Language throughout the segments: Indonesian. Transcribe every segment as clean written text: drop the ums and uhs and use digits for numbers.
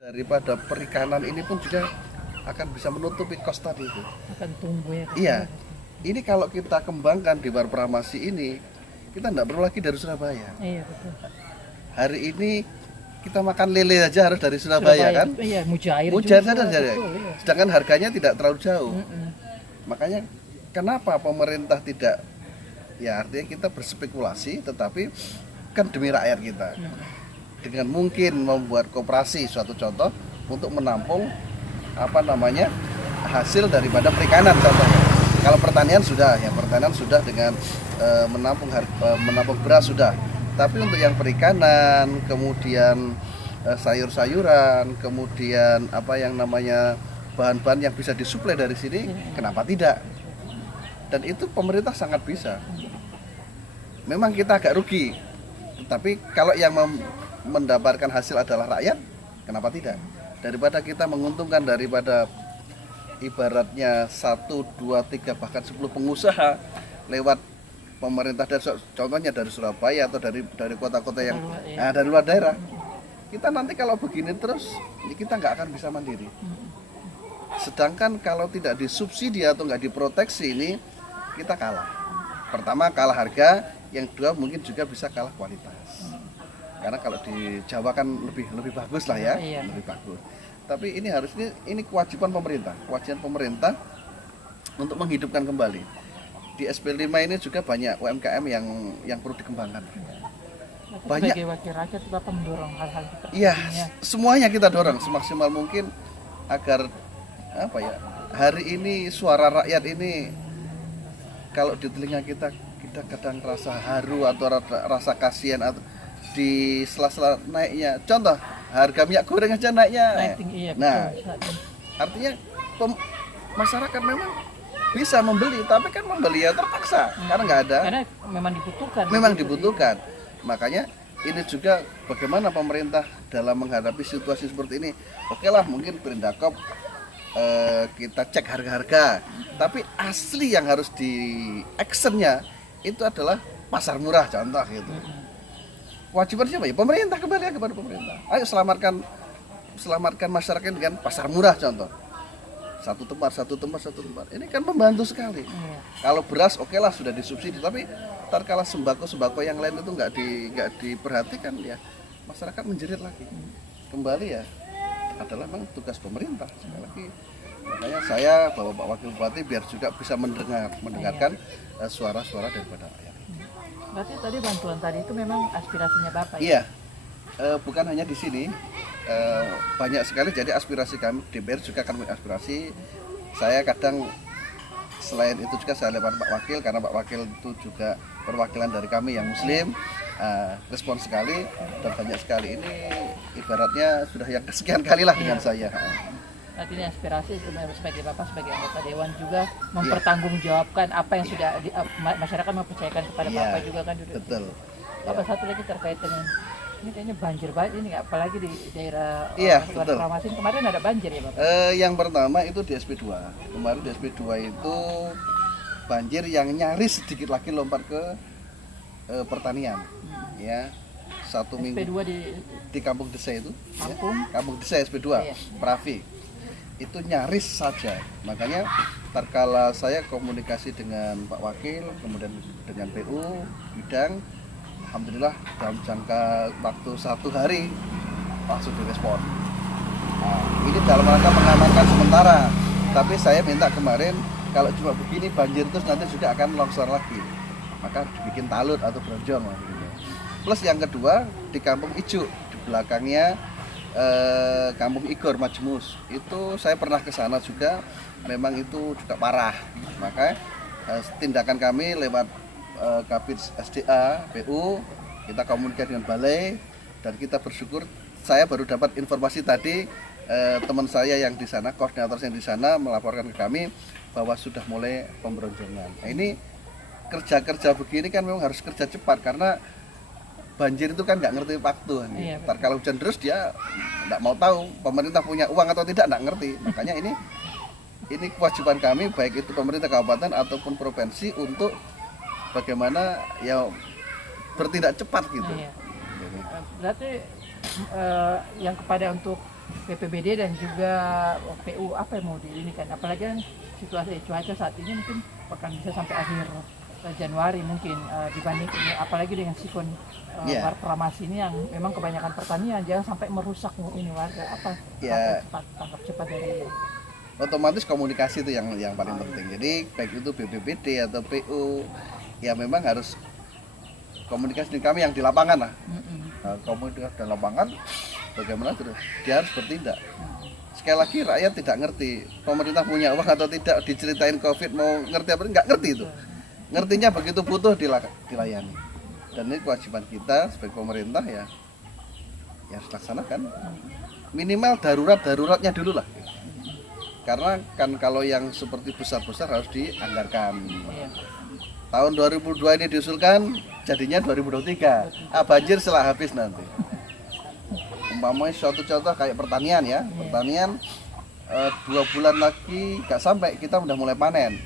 Daripada perikanan ini pun juga akan bisa menutupi kos tadi itu. Akan tumbuh ya. Iya, ini kalau kita kembangkan di Warpramasi ini, kita tidak perlu lagi dari Surabaya. Iya betul. Hari ini kita makan lele aja harus dari Surabaya kan? Iya, Mujair Mujair juga, saja, betul, iya. sedangkan harganya tidak terlalu jauh. Mm-mm. Makanya kenapa pemerintah tidak, ya artinya kita berspekulasi, tetapi kan demi rakyat kita. Dengan mungkin membuat koperasi, suatu contoh untuk menampung hasil daripada perikanan contohnya. Kalau pertanian sudah, ya pertanian sudah dengan menampung beras sudah. Tapi untuk yang perikanan, kemudian sayur-sayuran, kemudian bahan-bahan yang bisa disuplai dari sini, kenapa tidak? Dan itu pemerintah sangat bisa. Memang kita agak rugi, tapi kalau yang mendapatkan hasil adalah rakyat, kenapa tidak? Daripada kita menguntungkan daripada ibaratnya 1, 2, 3 bahkan 10 pengusaha lewat pemerintah, contohnya dari Surabaya atau dari kota-kota yang dari luar daerah. Kita nanti kalau begini terus, kita nggak akan bisa mandiri. Sedangkan kalau tidak disubsidi atau nggak diproteksi ini, kita kalah. Pertama kalah harga, yang kedua mungkin juga bisa kalah kualitas. Karena kalau di Jawa kan lebih bagus lah ya, lebih bagus. Tapi ini kewajiban pemerintah untuk menghidupkan kembali. Di SP5 ini juga banyak UMKM yang perlu dikembangkan. Banyak. Sebagai wakil rakyat Bapak mendorong hal-hal seperti ini. Iya, semuanya kita dorong semaksimal mungkin agar hari ini suara rakyat ini kalau di telinga kita kadang rasa haru atau rasa kasihan atau di sela-sela naiknya. Contoh, harga minyak goreng aja naiknya. Iya, Nah, betul. artinya masyarakat memang bisa membeli, tapi kan membeli ya terpaksa karena nggak ada. Karena memang dibutuhkan. Memang dibutuhkan. Makanya ini juga bagaimana pemerintah dalam menghadapi situasi seperti ini. Oke lah, mungkin Perindakop kita cek harga-harga, tapi asli yang harus di actionnya itu adalah pasar murah contoh gitu. Kewajiban siapa ya? Pemerintah, kembali kepada pemerintah. Ayo selamatkan masyarakat dengan pasar murah contoh. Satu tempat. Ini kan membantu sekali. Kalau beras oke lah sudah disubsidi, tapi tatkala sembako yang lain itu nggak diperhatikan ya, masyarakat menjerit lagi. Kembali ya adalah memang tugas pemerintah sekali lagi. Makanya saya bawa Pak Wakil Bupati biar juga bisa mendengarkan suara-suara daripada rakyat. Berarti tadi bantuan tadi itu memang aspirasinya Bapak ya? Iya, bukan hanya di sini, banyak sekali. Jadi aspirasi kami DPR juga akan mengaspirasi. Saya kadang selain itu juga saya lewat Pak Wakil, karena Pak Wakil itu juga perwakilan dari kami yang Muslim. Respon sekali dan banyak sekali. Ini ibaratnya sudah yang kesekian kali lah dengan saya. Berarti ini aspirasi sebagai Bapak, sebagai anggota Dewan juga mempertanggungjawabkan apa yang sudah masyarakat mempercayakan kepada Bapak juga kan. Betul. Bapak satu lagi terkait dengan ini kayaknya banjir banget ini, apalagi di daerah Warpramasi kemarin ada banjir ya Bapak? Yang pertama itu di SP2. Kemarin di SP2 itu banjir yang nyaris sedikit lagi lompat ke pertanian. Ya. 1 minggu. SP2 di Kampung Desa itu. Kampung Desa SP2, iya. Pravi. Itu nyaris saja. Makanya tatkala saya komunikasi dengan Pak Wakil, kemudian dengan PU bidang, alhamdulillah dalam jangka waktu 1 hari langsung direspon. Nah, ini dalam rangka mengamankan sementara. Tapi saya minta kemarin kalau cuma begini banjir terus nanti juga akan longsor lagi. Maka dibikin talut atau bronjong gitu. Plus yang kedua di Kampung Ijuk, di belakangnya Kampung Igor Majmus. Itu saya pernah ke sana juga, memang itu juga parah. Maka tindakan kami lewat Kabid SDA, PU, kita komunikasi dengan balai dan kita bersyukur. Saya baru dapat informasi tadi, teman saya yang di sana, koordinator yang di sana melaporkan ke kami bahwa sudah mulai pembronjongan. Nah, ini kerja begini kan memang harus kerja cepat karena banjir itu kan nggak ngerti waktu. Iya, kalau hujan terus dia nggak mau tahu pemerintah punya uang atau tidak, nggak ngerti. Makanya ini kewajiban kami baik itu pemerintah kabupaten ataupun provinsi untuk bagaimana ya bertindak cepat gitu. Iya. Berarti yang kepada untuk BPBD dan juga PU apa yang mau diinikan, apalagi kan situasi cuaca saat ini mungkin akan bisa sampai akhir Januari mungkin dibanding ini, apalagi dengan siklon Warpramasi ini yang memang kebanyakan pertanian, jangan sampai merusak ini warga. Apa tangkap cepat dari otomatis komunikasi itu yang paling penting. Jadi baik itu BPBD atau PU ya memang harus komunikasi dengan kami yang di lapangan lah. Komunikasi di lapangan bagaimana dia harus bertindak. Sekali lagi rakyat tidak ngerti pemerintah punya uang atau tidak, diceritain COVID mau ngerti apa nggak ngerti itu. Ngertinya begitu butuh dilayani. Dan ini kewajiban kita sebagai pemerintah ya harus laksanakan. Minimal daruratnya dulu lah. Karena kan kalau yang seperti besar-besar harus dianggarkan. Tahun 2002 ini diusulkan, jadinya 2023. Banjir setelah habis nanti. Umpamanya suatu contoh kayak pertanian ya, pertanian 2 bulan lagi nggak sampai kita udah mulai panen.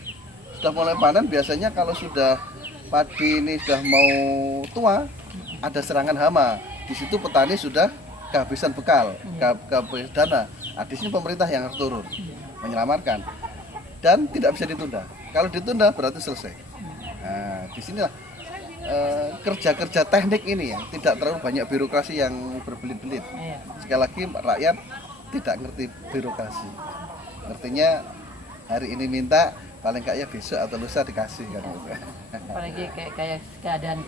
Sudah mulai panen biasanya kalau sudah padi ini sudah mau tua, ada serangan hama. Di situ petani sudah kehabisan bekal, kehabisan dana. Di sini pemerintah yang harus turun menyelamatkan dan tidak bisa ditunda. Kalau ditunda berarti selesai. Nah, di sinilah kerja-kerja teknik ini ya, tidak terlalu banyak birokrasi yang berbelit-belit. Sekali lagi rakyat tidak ngerti birokrasi. Ngertinya hari ini minta, paling nggak ya besok atau lusa dikasih kan. Apalagi kayak keadaan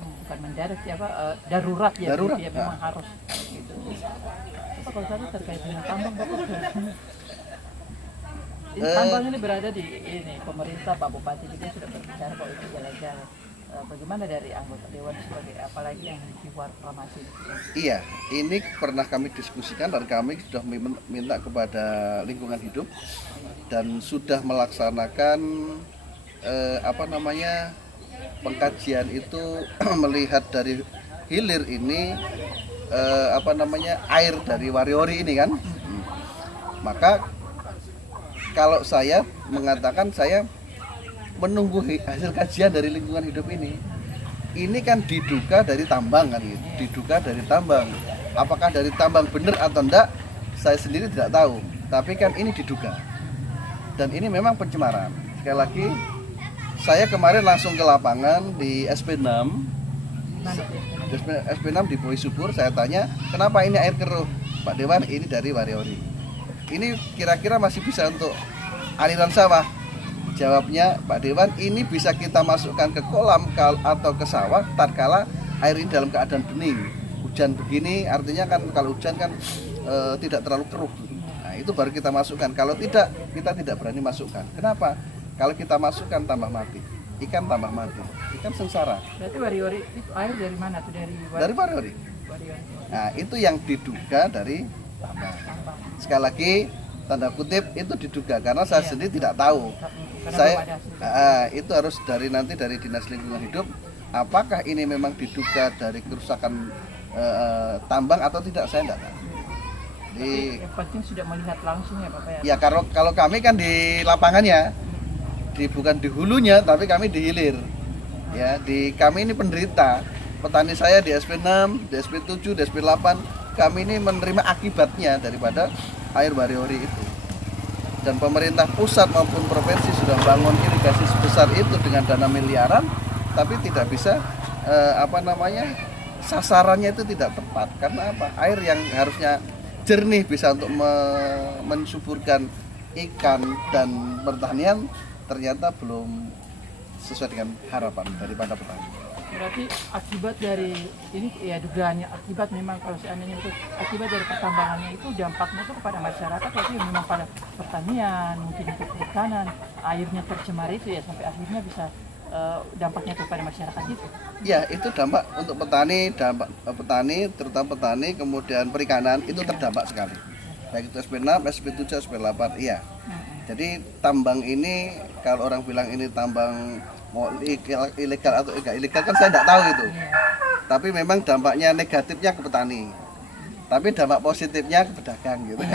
bukan mendadak siapa darurat ya, darurat ya memang harus gitu. Kalau tadi terkait dengan tambang Bapak tambang ini berada di ini pemerintah, Pak Bupati juga sudah berbicara kalau itu ilegal. Bagaimana dari anggota dewan sebagai apalagi yang di Warpramasi? Iya, ini pernah kami diskusikan dan kami sudah minta kepada lingkungan hidup dan sudah melaksanakan pengkajian itu melihat dari hilir ini air dari Wariori ini kan. Maka kalau saya mengatakan saya menunggu hasil kajian dari lingkungan hidup ini kan diduga dari tambang kan gitu. Diduga dari tambang. Apakah dari tambang benar atau enggak saya sendiri tidak tahu, tapi kan ini diduga. Dan ini memang pencemaran. Sekali lagi saya kemarin langsung ke lapangan di SP6 di Boi Subur. Saya tanya kenapa ini air keruh, Pak Dewan ini dari Wariori. Ini kira-kira masih bisa untuk aliran sawah. Jawabnya Pak Dewan ini bisa kita masukkan ke kolam atau ke sawah tatkala air ini dalam keadaan bening. Hujan begini artinya kan kalau hujan kan tidak terlalu keruh. Nah itu baru kita masukkan. Kalau tidak kita tidak berani masukkan. Kenapa? Kalau kita masukkan tambah mati. Ikan tambah mati. Ikan sengsara. Berarti Wariori itu air dari mana tuh? Dari Wariori. Nah itu yang diduga dari tambang. Sekali lagi tanda kutip itu diduga karena saya sendiri tidak tahu. Itu harus dari Dinas Lingkungan Hidup apakah ini memang diduga dari kerusakan tambang atau tidak, saya tidak tahu. Jadi yang penting sudah melihat langsung ya Bapak ya. Ya kalau kami kan di lapangannya, bukan di hulunya tapi kami di hilir. Ya, kami ini penderita. Petani saya di SP6, di SP7, di SP8, kami ini menerima akibatnya daripada air Wariori itu. Dan pemerintah pusat maupun provinsi sudah bangun irigasi sebesar itu dengan dana miliaran, tapi tidak bisa sasarannya itu tidak tepat. Karena apa? Air yang harusnya jernih bisa untuk mensuburkan ikan dan pertanian ternyata belum sesuai dengan harapan daripada petani. Berarti akibat dari ini ya dugaannya akibat memang kalau seandainya itu akibat dari pertambangannya itu dampaknya itu kepada masyarakat itu memang pada pertanian, mungkin itu perikanan, airnya tercemar itu ya sampai akhirnya bisa dampaknya kepada masyarakat itu. Ya itu dampak untuk petani terutama petani kemudian perikanan itu terdampak sekali. Baik itu SP6, SP7, SP8 iya. Jadi tambang ini kalau orang bilang ini tambang mau ilegal atau enggak ilegal kan saya tidak tahu itu. Tapi memang dampaknya negatifnya ke petani. Tapi dampak positifnya ke pedagang gitu.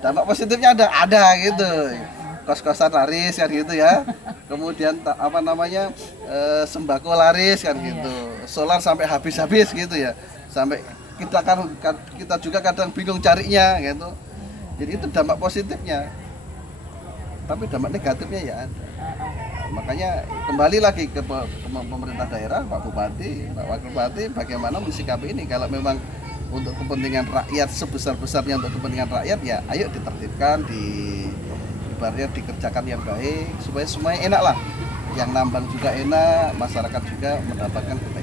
Dampak positifnya ada gitu. Kos-kosan laris kan gitu ya. Kemudian sembako laris kan gitu. Solar sampai habis-habis gitu ya. Sampai kita juga kadang bingung carinya gitu. Jadi itu dampak positifnya, tapi dampak negatifnya ya ada. Makanya kembali lagi ke pemerintah daerah, Pak Bupati, Pak Wakil Bupati, bagaimana mensikapi ini. Kalau memang untuk kepentingan rakyat, sebesar-besarnya untuk kepentingan rakyat, ya ayo ditertibkan, ibaratnya dikerjakan yang baik supaya semuanya enak lah, yang nambang juga enak, masyarakat juga mendapatkan kebaikan.